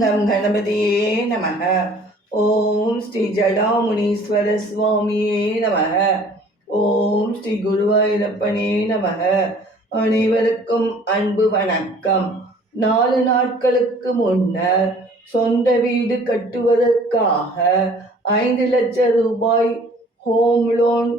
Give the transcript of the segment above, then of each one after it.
Come கணபதியே நமக. ஓம் ஸ்ரீ ஜடாமுனீஸ்வர சுவாமியே நமக. ஓம் ஸ்ரீ குருவாயூரப்பனே நமக. அனைவருக்கும் அன்பு வணக்கம். நாலு நாட்களுக்கு முன்னர் சொந்த வீடு கட்டுவதற்காக ஐந்து லட்சம் ரூபாய் ஹோம் லோன்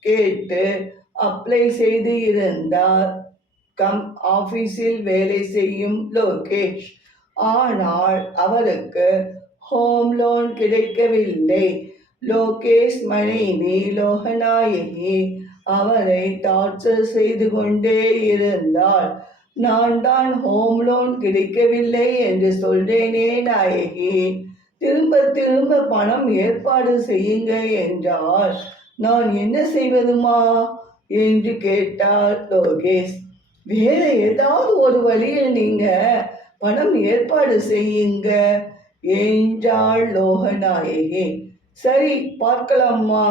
கேட்டு அப்ளை செய்து இருந்தார். கம் ஆஃபீஸில் வேலை செய்யும் லோகேஷ். ஆனால் அவருக்கு ஹோம் லோன் கிடைக்கவில்லை. லோகேஷ் மனைவி லோகநாயகி அவரை டார்ச்சர் செய்து கொண்டே இருந்தாள். நான் தான் ஹோம் லோன் கிடைக்கவில்லை என்று சொல்றேனே நாயகி. திரும்ப திரும்ப பணம் ஏற்பாடு செய்யுங்க என்றால் நான் என்ன செய்வதுமா? என்று கேட்டார் லோகேஷ். வேற ஏதாவது ஒரு வழியில் நீங்கள் பணம் ஏற்பாடு செய்யுங்க. என்றாள் லோகநாயகி. சரி பார்க்கலாமா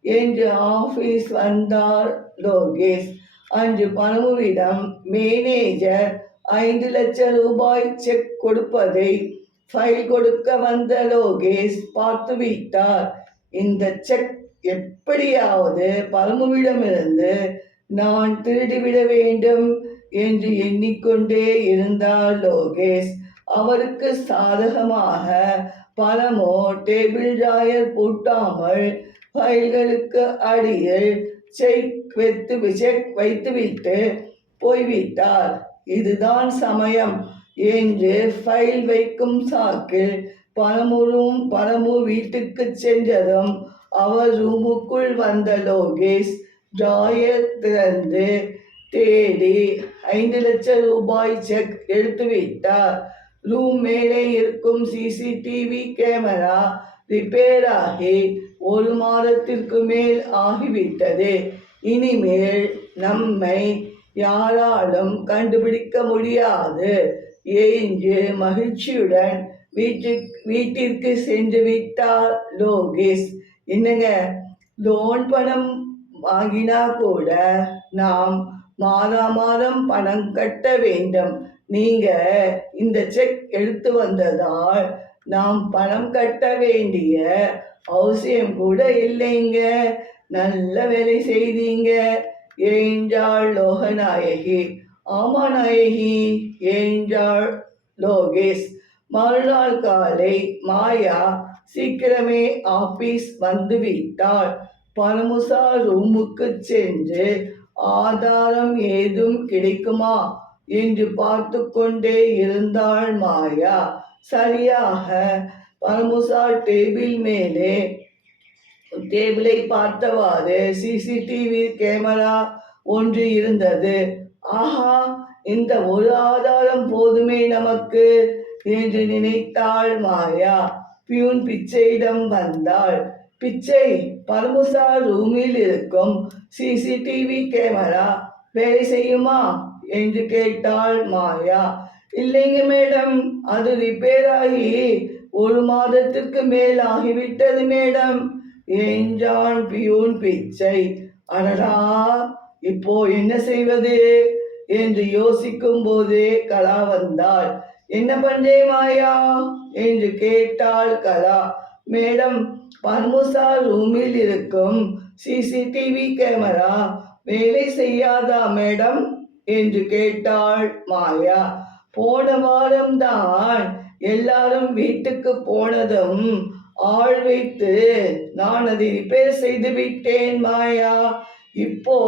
என்று ஆபீஸ் வந்தார் லோகேஷ். அன்று பணமுவிடம் மேனேஜர் ஐந்து லட்சம் ரூபாய் செக் கொடுப்பதை ஃபைல் கொடுக்க வந்த லோகேஷ் பார்த்து விட்டார். இந்த செக் எப்படியாவது பரமுவிடமிருந்து நான் திருடிவிட வேண்டும். என்று எண்ணிக்கொண்டே இருந்தார் லோகேஷ். அவருக்கு சாதகமாக பணமோ டேபிள் டிராயர் பூட்டாமல் ஃபைல்களுக்கு அடியில் செக் வைத்து செக் வைத்துவிட்டு போய்விட்டார். இதுதான் சமயம் என்று ஃபைல் வைக்கும் சாக்கில் பரமுரும் பரமு வீட்டுக்கு சென்றதும் அவர் ரூமுக்குள் வந்த லோகேஷ் டிராயர் திறந்து தேடி ஐந்து லட்சம் ரூபாய் செக் எடுத்து விட்டார் ரூம் மேலே இருக்கும் சிசிடிவி கேமரா ரிப்பேர் ஆகி ஒரு மாதத்திற்கு மேல் ஆகிவிட்டது. இனிமேல் நம்மை யாராலும் கண்டுபிடிக்க முடியாது. என்று மகிழ்ச்சியுடன் வீட்டுக்கு வீட்டிற்கு சென்று விட்டார் லோகேஷ். என்னங்க? லோன் பணம் வாங்கினா கூட நாம் மாதா மாதம் பணம் கட்ட வேண்டும். நீங்க இந்த செக் எடுத்து வந்ததால் நாம் பணம் கட்ட வேண்டிய அவசியம் கூட இல்லைங்க. நல்ல வேலை செய்தீங்க. ஏஞ்சாள் லோகநாயகி. ஆமா நாயகி ஏஞ்சாள் லோகேஷ். மறுநாள் காலை மாயா சீக்கிரமே ஆபீஸ் வந்துவிட்டாள். பரமுசா ரூமுக்கு சென்று ஆதாரம் ஏதும் கிடைக்குமா? என்று பார்த்து கொண்டே இருந்தாள் மாயா. சரியாக பரமுசா டேபிள் மேலே டேபிளை பார்த்தவாறு சிசிடிவி கேமரா ஒன்று இருந்தது. ஆஹா இந்த ஒரு ஆதாரம் போதுமே நமக்கு என்று நினைத்தாள் மாயா. பியூன் பிச்சையிடம் வந்தாள். பிச்சை பரமுசார் ரூமில் இருக்கும் சிசிடிவி கேமரா வேலை செய்யுமா? என்று கேட்டாள் மாயா. இல்லைங்க மேடம் அது ரிப்பேர் ஆகி ஒரு மாதத்திற்கு மேல் ஆகிவிட்டது மேடம் என்றான் பியூன் பிச்சை. அடடா இப்போ என்ன செய்வது? என்று யோசிக்கும் போதே கலா வந்தாள். என்ன பண்றே மாயா? என்று கேட்டாள் கலா. மேடம் பர்முசா ரூமில் இருக்கும் சிசிடிவி கேமரா வேலை செய்யாதா மேடம்? என்று கேட்டாள் மாயா. போன வாரம் தான் எல்லாரும் வீட்டுக்கு போனதும் ஆள் வைத்து நான் அதை ரிப்பேர் செய்து விட்டேன் மாயா. இப்போ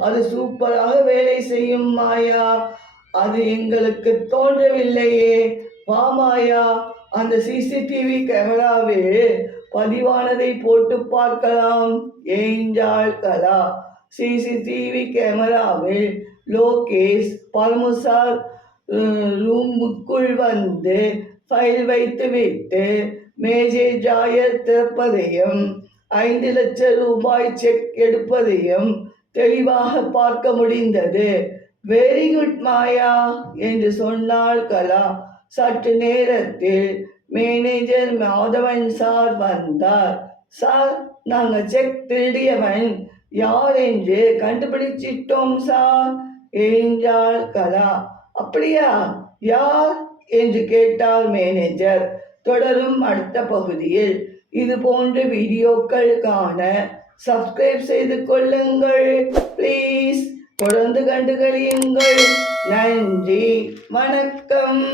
அது சூப்பராக வேலை செய்யும் மாயா. அது எங்களுக்கு தோன்றவில்லையே. வா மாயா. அந்த சிசிடிவி கேமராவில் பதிவானதை போட்டு பார்க்கலாம். என்றாள் கலா. சிசிடிவி கேமராவில் லோகேஷ் பரமுசார் ரூமுக்குள் வந்து ஃபைல் வைத்துவிட்டு மேஜை ஜாயர் திறப்பதையும் ஐந்து லட்சம் ரூபாய் செக் எடுப்பதையும் தெளிவாக பார்க்க முடிந்தது. வெரி குட் மாயா என்று சொன்னாள் கலா. சற்று நேரத்தில் மேனேஜர் மாதவன் சார் வந்தார். சார் நாங்கள் செக் திருடியவன். யார் என்று கண்டுபிடிச்சிட்டோம் சார். என்றாள் கலா அப்படியா? யார்? என்று கேட்டார் மேனேஜர். தொடரும் அடுத்த பகுதியில். இது போன்ற வீடியோக்கள் காண சப்ஸ்கிரைப் செய்து கொள்ளுங்கள். ப்ளீஸ். தொடர்ந்து கண்டுகளியுங்கள். நன்றி. வணக்கம்.